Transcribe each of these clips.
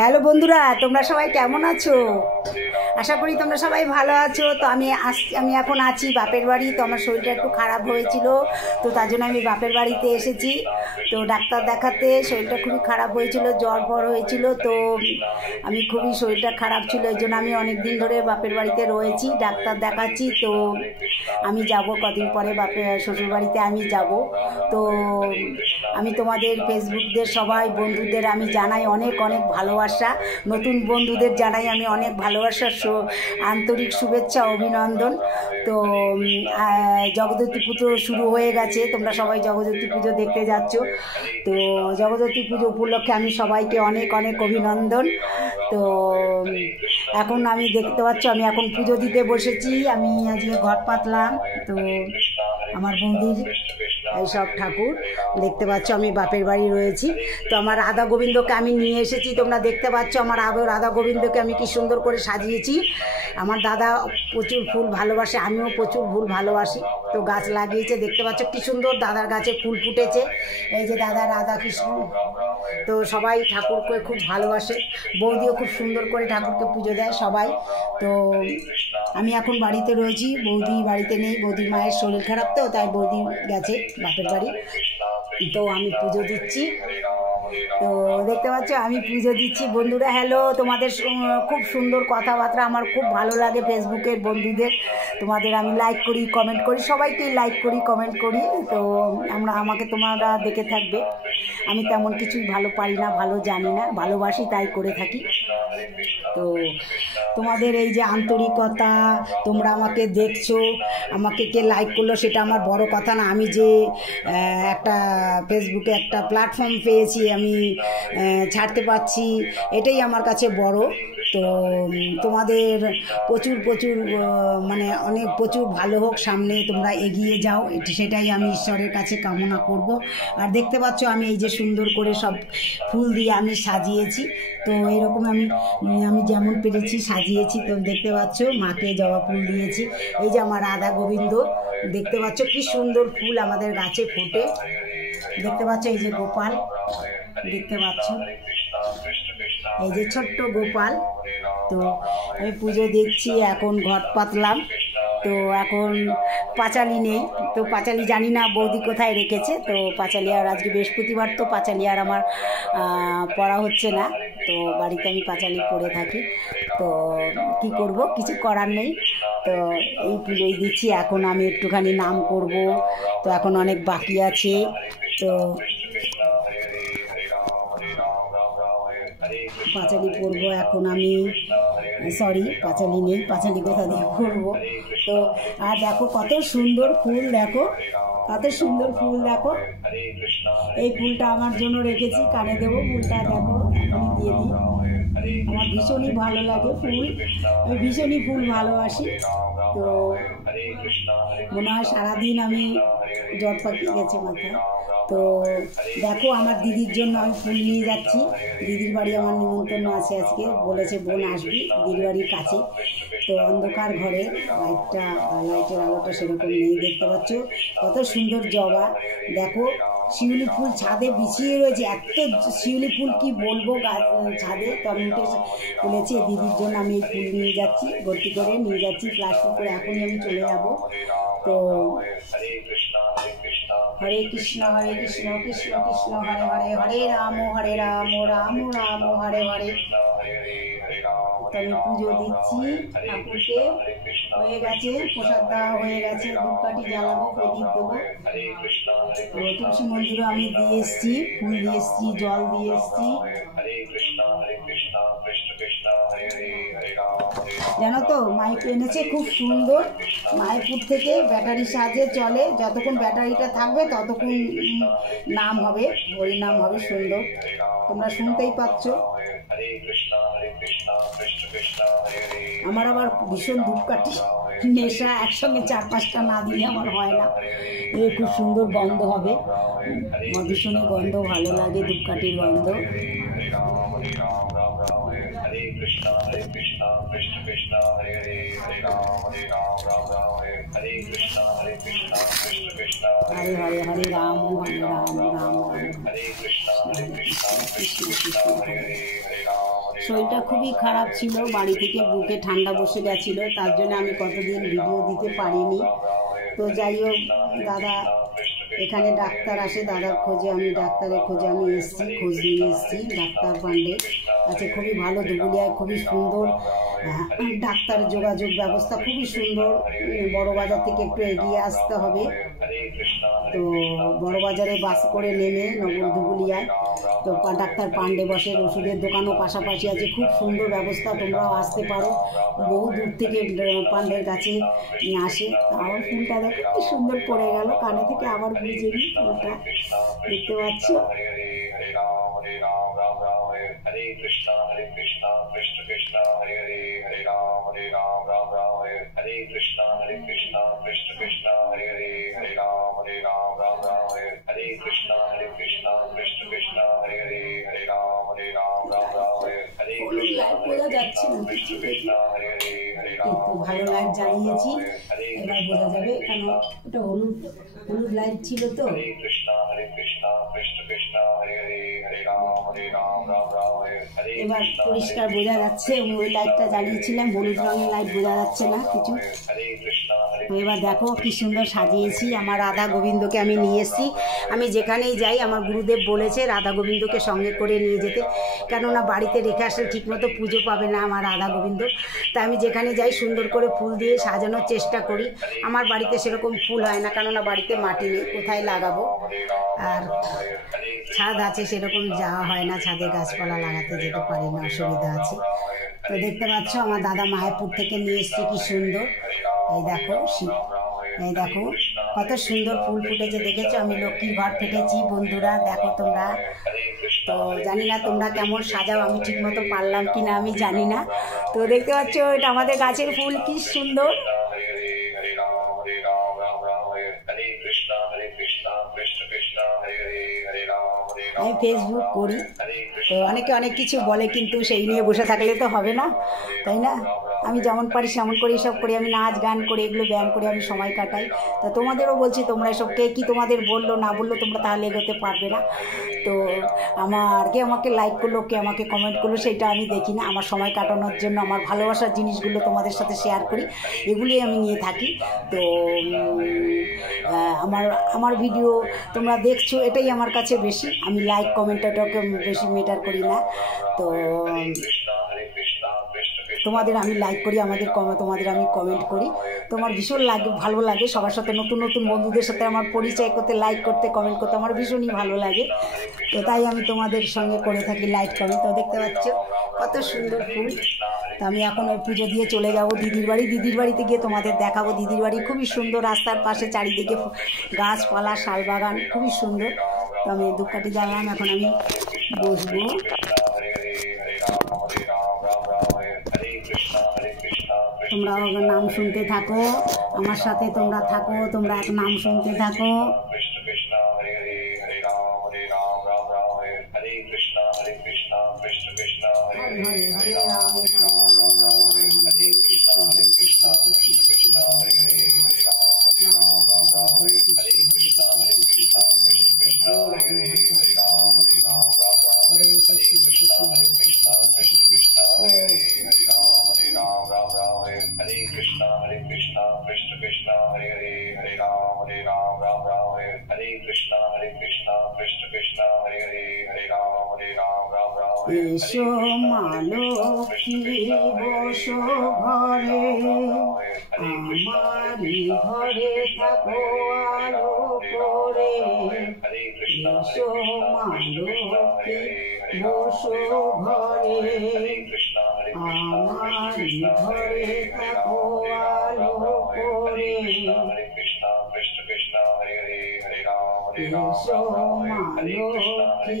Hello বন্ধুরা, তোমরা সবাই কেমন আছো? আশা করি তোমরা সবাই ভালো আছো। তো আমি এখন আছি বাপের বাড়ি। তো আমার শরীরটা একটু খারাপ হয়েছিল, তো তার জন্য আমি বাপের বাড়িতে এসেছি। তো ডাক্তার দেখাতে, শরীরটা খুবই খারাপ হয়েছিল, জ্বর হয়েছিল। তো আমি খুবই শরীরটা খারাপ ছিল, এই জন্য আমি অনেক দিন ধরে বাপের বাড়িতে রয়েছি, ডাক্তার দেখাচ্ছি। তো আমি যাব কদিন পরে শ্বশুর বাড়িতে আমি যাব। তো আমি তোমাদের ফেসবুকদের সবাই বন্ধুদের আমি জানাই অনেক অনেক ভালোবাসা। নতুন বন্ধুদের জানাই আমি অনেক ভালোবাসা, আন্তরিক শুভেচ্ছা, অভিনন্দন। তো জগদ্ধাত্রী পুজো শুরু হয়ে গেছে, তোমরা সবাই জগদ্ধাত্রী পুজো দেখতে যাচ্ছ। তো জগদ্ধাত্রী পুজো উপলক্ষে আমি সবাইকে অনেক অনেক অভিনন্দন। তো এখন আমি দেখতে পাচ্ছ, আমি এখন পুজো দিতে বসেছি। আমি আজকে ঘট পাতলাম। তো আমার বৌদির এইসব ঠাকুর দেখতে পাচ্ছ, আমি বাপের বাড়ি রয়েছি। তো আমার রাধা গোবিন্দকে আমি নিয়ে এসেছি, তোমরা দেখতে পাচ্ছ আমার রাধা গোবিন্দকে আমি কি সুন্দর করে সাজিয়েছি। আমার দাদা প্রচুর ফুল ভালোবাসে, আমিও প্রচুর ফুল ভালোবাসি। তো গাছ লাগিয়েছে, দেখতে পাচ্ছ কি সুন্দর দাদার গাছে ফুল ফুটেছে। এই যে দাদা রাধা কৃষ্ণ। তো সবাই ঠাকুরকে খুব ভালোবাসে, বৌদিও খুব সুন্দর করে ঠাকুরকে পুজো দেয় সবাই। তো আমি এখন বাড়িতে রয়েছি, বৌদি বাড়িতে নেই, বৌদির মায়ের শরীর খারাপ, তো তাই বৌদি গেছে বাপের বাড়ি। তো আমি পুজো দিচ্ছি। তো দেখতে পাচ্ছ আমি পুজো দিচ্ছি। বন্ধুরা হ্যালো, তোমাদের খুব সুন্দর কথাবার্তা আমার খুব ভালো লাগে। ফেসবুকের বন্ধুদের তোমাদের আমি লাইক করি, কমেন্ট করি, সবাইকেই লাইক করি, কমেন্ট করি। তো আমাকে তোমরা দেখে থাকবে। আমি তেমন কিছুই ভালো পারি না, ভালো জানি না, ভালোবাসি তাই করে থাকি। তো তোমাদের এই যে আন্তরিকতা, তোমরা আমাকে দেখছো, আমাকে কে লাইক করলো সেটা আমার বড় কথা না। আমি যে একটা ফেসবুকে একটা প্ল্যাটফর্ম পেয়েছি, আমি ছাড়তে পারছি, এটাই আমার কাছে বড়। তো তোমাদের প্রচুর প্রচুর মানে অনেক প্রচুর ভালো হোক, সামনে তোমরা এগিয়ে যাও, সেটাই আমি ঈশ্বরের কাছে কামনা করব। আর দেখতে পাচ্ছ আমি এই যে সুন্দর করে সব ফুল দিয়ে আমি সাজিয়েছি। তো এরকম আমি যেমন পেরেছি সাজিয়েছি। তো দেখতে পাচ্ছ মাকে জবা ফুল দিয়েছি। এই যে আমার রাধা গোবিন্দ, দেখতে পাচ্ছ কি সুন্দর ফুল আমাদের গাছে ফোটে। দেখতে পাচ্ছ এই যে গোপাল, দেখতে পাচ্ছ এই যে ছোট্ট গোপাল। তো আমি পুজো দিচ্ছি, এখন ঘট পাতলাম। তো এখন পাঁচালি নেই, তো পাঁচালি জানি না বৌদি কোথায় রেখেছে। তো পাঁচালি আর আজকে বৃহস্পতিবার, তো পাঁচালি আর আমার পড়া হচ্ছে না। তো বাড়িতে আমি পাঁচালি পড়ে থাকি। তো কি করব, কিছু করার নেই। তো এই পুজোই দিচ্ছি। এখন আমি একটুখানি নাম করব, তো এখন অনেক বাকি আছে। তো পাঁচালি পড়বো এখন আমি, সরি পাঁচালি নেই, পাঁচালি কোথা দিয়ে পড়বো। তো আর দেখো কত সুন্দর ফুল, দেখো কত সুন্দর ফুল, দেখো এই ফুলটা আমার জন্য রেখেছি, কানে দেবো ফুলটা, দেখো এখনই দিয়ে দিই। আমার ভীষণই ভালো লাগে ফুল, আমি ভীষণই ফুল ভালোবাসি। তো মনে হয় সারাদিন আমি জ্বর পাকিয়ে গেছে মাথায়। তো দেখো আমার দিদির জন্য আমি ফুল নিয়ে যাচ্ছি। দিদির বাড়ি আমার নিমন্ত্রণ আছে আজকে, বলেছে বোন আসবি, দিদির বাড়ির কাছে। তো অন্ধকার ঘরে লাইটের আলোটা সেরকম নেই। দেখতে পাচ্ছ কত সুন্দর জবা, দেখো শিউলি ফুল ছাদে বিছিয়ে রয়েছে, এত শিউলি ফুল কি বলবো ছাদে। তো আমি উঠে তুলেছি, দিদির জন্য আমি এই ফুল নিয়ে যাচ্ছি, ভর্তি করে নিয়ে যাচ্ছি প্লাস্টিক করে, এখনই আমি চলে যাব। তো হরে কৃষ্ণ কৃষ্ণ কৃষ্ণ হরে হরে, হরে রাম রাম রাম হরে হরে। তো আমি পুজো দিচ্ছি ঠাকুরকে, হয়ে গেছে প্রসাদ দেওয়া হয়ে গেছে, ধূপকাঠি জ্বালাবো, প্রদীপ দেবো। তো তুলসী মন্দিরও আমি দিয়ে এসছি, ফুল দিয়ে এসছি, জল দিয়ে এসছি। জানো তো মাইক এনেছে খুব সুন্দর, মায়াপুর থেকে ব্যাটারির সাহায্যে চলে, যতক্ষণ ব্যাটারিটা থাকবে ততক্ষণ নাম হবে, হরিনাম হবে সুন্দর, তোমরা শুনতেই পাচ্ছ। আমার আবার ভীষণ ধূপকাঠি নেশা, একসঙ্গে 4-5টা না দিলে আমার হয় না। খুব সুন্দর গন্ধ হবে, ভীষণই গন্ধ ভালো লাগে, ধূপকাঠির গন্ধ। हरे हरे हरे राम राम राम राम हरे कृष्ण कृष्ण कृष्ण हरे हरे राम শরীরটা খুবই খারাপ ছিল, বাড়ি থেকে বুকে ঠান্ডা বসে গেছিলো, তার জন্য আমি কতদিন ভিডিও দিতে পারিনি। তো যাই হোক, দাদা এখানে ডাক্তার আসে, দাদার খোঁজে আমি ডাক্তারের খোঁজে আমি এসেছি, খোঁজ নিয়ে এসেছি ডাক্তার পান্ডে আছে, খুবই ভালো। দুগুলিয়ায় খুবই সুন্দর ডাক্তার যোগাযোগ ব্যবস্থা, খুবই সুন্দর। বড় বাজার থেকে একটু এগিয়ে আসতে হবে, তো বড় বাজারে বাস করে নেমে নগর দুগুলিয়ায় তো ডাক্তার পান্ডে বসে, ওষুধের দোকানও পাশাপাশি আছে, খুব সুন্দর ব্যবস্থা। তোমরাও আসতে পারো, বহু দূর থেকে পান্ডের কাছে আসে। আমার ফুলটা দেখো কি সুন্দর পড়ে গেল কানে থেকে, আবার বুঝে নি ফুলটা দেখতে পাচ্ছ। हरे कृष्णा कृष्ण कृष्ण हरे हरे हरे राम राम राम हरे हरे कृष्णा कृष्ण कृष्ण कृष्ण हरे हरे राम राम हरे हरे कृष्णा कृष्ण कृष्ण कृष्ण हरे हरे राम राम हरे हरे कृष्णा कृष्ण कृष्ण हरे हरे राम। ভালো লাইট জ্বালিয়েছি, এবার বোঝা যাবে, কারণ ওটা হলুদ হলুদ লাইট ছিল তো। হরে কৃষ্ণ কৃষ্ণ কৃষ্ণ হরে হরে হরে রাম রাম হরে। এবার পরিষ্কার বোঝা যাচ্ছে, ওই লাইটটা জ্বালিয়েছিলাম, হলুদ রঙের লাইট বোঝা যাচ্ছে না কিছু। এবার দেখো কি সুন্দর সাজিয়েছি। আমার রাধা গোবিন্দকে আমি নিয়ে এসেছি, আমি যেখানেই যাই আমার গুরুদেব বলেছে রাধা গোবিন্দকে সঙ্গে করে নিয়ে যেতে, কেননা বাড়িতে রেখে আসলে ঠিকমতো পুজো পাবে না আমার রাধা গোবিন্দ। তাই আমি যেখানে যাই সুন্দর করে ফুল দিয়ে সাজানোর চেষ্টা করি। আমার বাড়িতে সেরকম ফুল হয় না, কেননা বাড়িতে মাটি নেই, কোথায় লাগাবো, আর ছাদ আছে সেরকম যাওয়া হয় না, ছাদে গাছপালা লাগাতে যেতে পারি না, অসুবিধা আছে। তো দেখতে পাচ্ছ আমার দাদা মায়াপুর থেকে নিয়ে এসছে, কি সুন্দর। এই দেখো এই দেখো কত সুন্দর ফুল ফুটেছে, দেখেছো? আমি লক্ষ্মীর ঘর ফেটেছি বন্ধুরা, দেখো তোমরা। তো জানি না তোমরা কেমন সাজাও, আমি ঠিক মতো পারলাম কি না আমি জানি না। তো দেখতে পাচ্ছ এটা আমাদের গাছের ফুল, কি সুন্দর। আমি ফেসবুক করি, তো অনেকে অনেক কিছু বলে, কিন্তু সেই নিয়ে বসে থাকলে তো হবে না, তাই না? আমি যেমন পারি সেমন করে এসব করি, আমি নাচ গান করে এগুলো ব্যায়াম করে আমি সময় কাটাই। তো তোমাদেরও বলছি, তোমরা এসব কে কী তোমাদের বললো না বললো তোমরা তাহলে এগোতে পারবে না। তো কে আমাকে লাইক করলো, কে আমাকে কমেন্ট করলো সেটা আমি দেখি না, আমার সময় কাটানোর জন্য আমার ভালোবাসার জিনিসগুলো তোমাদের সাথে শেয়ার করি, এগুলোই আমি নিয়ে থাকি। তো আমার ভিডিও তোমরা দেখছো, এটাই আমার কাছে বেশি, আমি লাইক কমেন্টটাকে বেশি মেটার করি না। তো তোমাদের আমি লাইক করি, তোমাদের আমি কমেন্ট করি, তোমার ভীষণ ভালো লাগে। সবার সাথে নতুন নতুন বন্ধুদের সাথে আমার পরিচয় করতে, লাইক করতে, কমেন্ট করতে আমার ভীষণই ভালো লাগে। তো তাই আমি তোমাদের সঙ্গে করে থাকি লাইক কমেন্ট। তো দেখতে পাচ্ছ কত সুন্দর ফুল। তো আমি এখন ওই পুজো দিয়ে চলে যাব দিদির বাড়ি, দিদির বাড়িতে গিয়ে তোমাদের দেখাবো। দিদির বাড়ি খুবই সুন্দর, রাস্তার পাশে চারিদিকে গাছপালা, শালবাগান, খুবই সুন্দর। তো আমি ধূপকাঠি জ্বালাম, এখন আমি বসবো। তোমরা নাম শুনতে থাকো, আমার সাথে তোমরা থাকো, তোমরা এক নাম শুনতে থাকো। এসো মা লক্ষ্মী বসো ঘরে, আমারি ঘরে থাকো আলো করে। এসো মা লক্ষ্মী বসো ঘরে, আমারি ঘরে থাকো আলো করে। এসো মা লক্ষ্মী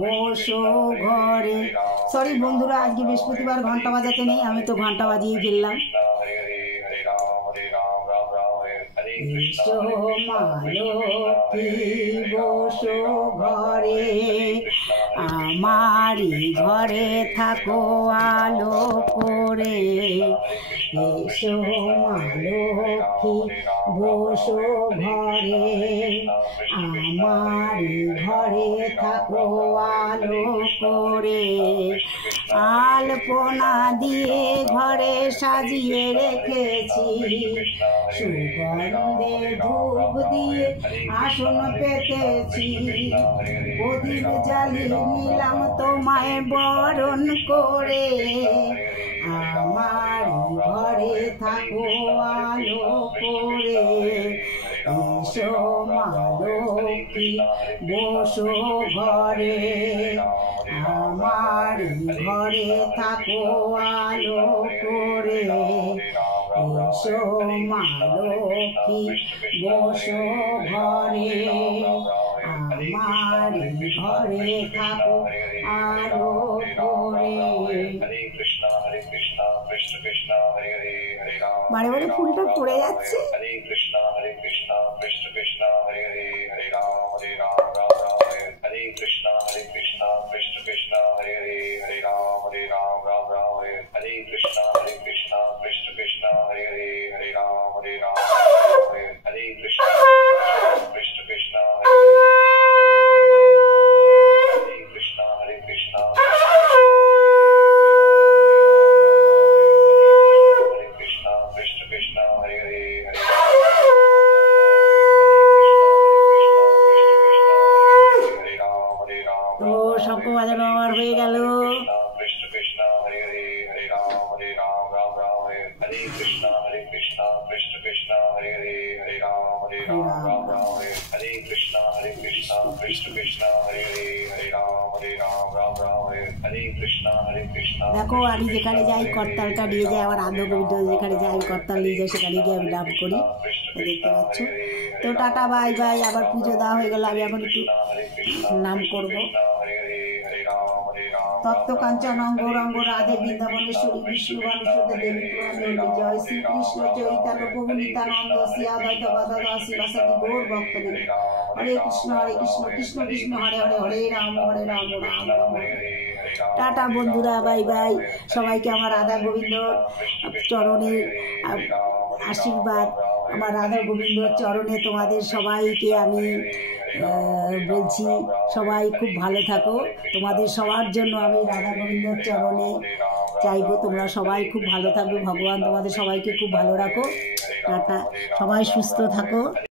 বসো ঘরে। সরি বন্ধুরা, আজকে বৃহস্পতিবার, ঘন্টা বাজাতে নেই, আমি তো ঘন্টা বাজিয়ে ফেললাম। এসো মা লক্ষ্মী বসো ঘরে, আমারি ঘরে থাকো আলো করে। এসো মা লক্ষ্মী বসো ঘরে, আমারি ঘরে থাকো আলো করে। আলপনা দিয়ে ঘরে সাজিয়ে রেখেছি, সুগন্ধে ধূপ দিয়ে আসন পেতেছি, প্রদীপ জ্বালিয়ে নিলাম তোমায় বরণ করে, আমার ঘরে থাকো আলো করে, এসো মা লক্ষ্মী বসো ঘরে, আমার ঘরে থাকো আলো করে, এসো মা লক্ষ্মী বসো ঘরে, আমার ঘরে থাকো আলো করে। বারে বারে ফুলটা পড়ে যাচ্ছে। তো শঙ্খ বাজানো আমার হয়ে গেল। দেখো আমি যেখানে যাই করতালটা নিয়ে যাই, আমার আনন্দ গোবিন্দ যেখানে যাই করতাল নিয়ে যাই, সেখানে গিয়ে আমি নাম করি, দেখতে পাচ্ছ। তো টাটা বাই বাই, আবার পুজো দেওয়া হয়ে গেল, আমি এখন একটু নাম করবো। তপ্ত কাঞ্চন গৌরাঙ্গ রাধে বৃন্দাবনেশ্বরী বিষ্ণু ভানুসুতে দেবী পুরাণে জয় শ্রীকৃষ্ণ চৈতন্য প্রভু নিত্যানন্দ শ্রী অদ্বৈত গদাধর শিবাসাদি গৌর ভক্তবৃন্দ। হরে কৃষ্ণ কৃষ্ণ কৃষ্ণ হরে হরে, হরে রাম রাম রাম হরে। টাটা বন্ধুরা, বাই বাই। সবাইকে আমার রাধা গোবিন্দ চরণের আশীর্বাদ, আমার রাধা গোবিন্দ চরণে তোমাদের সবাইকে আমি বলছি, সবাই খুব ভালো থাকো। তোমাদের সবার জন্য আমি রাধা গোবিন্দর চরণে চাইবো তোমরা সবাই খুব ভালো থাকবে, ভগবান তোমাদের সবাইকে খুব ভালো রাখো। টাটা, সবাই সুস্থ থাকো।